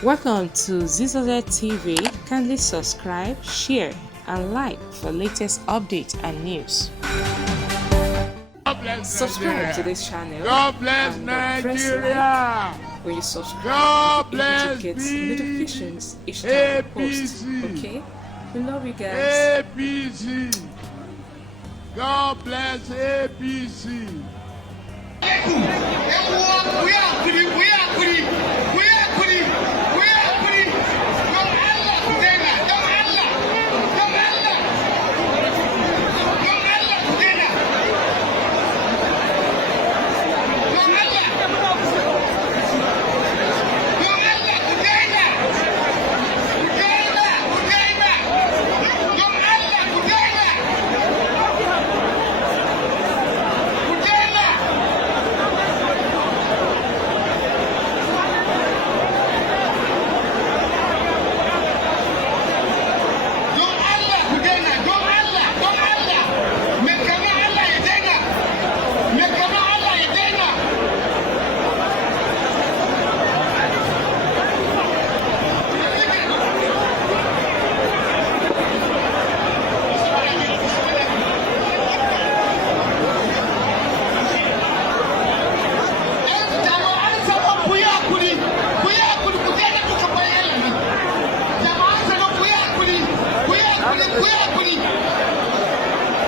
Welcome to Zisodel TV. Kindly subscribe, share, and like for latest updates and news. Subscribe to this channel. God bless and Nigeria. Press like. When you subscribe, God you'll be able bless to get notifications each time APC. we post. Okay? We love you guys. APC. God bless APC.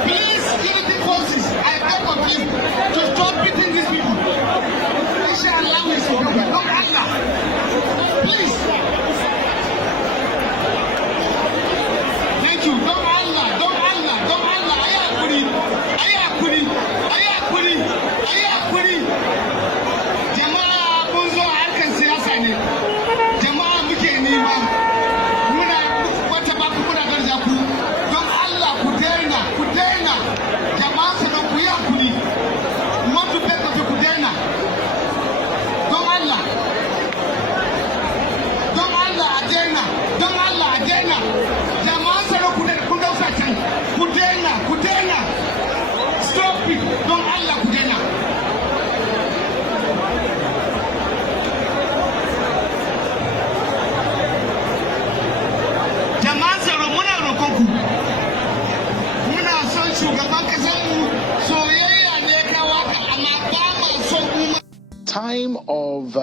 Please, unity forces, I beg of you to stop beating these people. They shall allow me to do it. Don't Allah. Please. Thank you. Don't Allah. Don't Allah. Don't Allah. Ayakuri. Ayakuri. Ayakuri. Ayakuri. Jama'a kun zo harkar siyasa ne. Jama'a muke nema. Muna wata ba ku kuna garja ku. Don Allah ku daina. Ku daina. Jama'a sanan ku yi hakuri. You want to beg of you ku daina. Don Allah. Don Allah a daina. Don Allah a daina. Jama'a sanan ku daina. Kun dauka can. Ku daina. Ku daina. Stop it. Don Allah ku daina. Jama'a tsaro muna roƙonku. Muna son shugaban ƙasarmu soyayya ne kawo ka amma ba ma son time of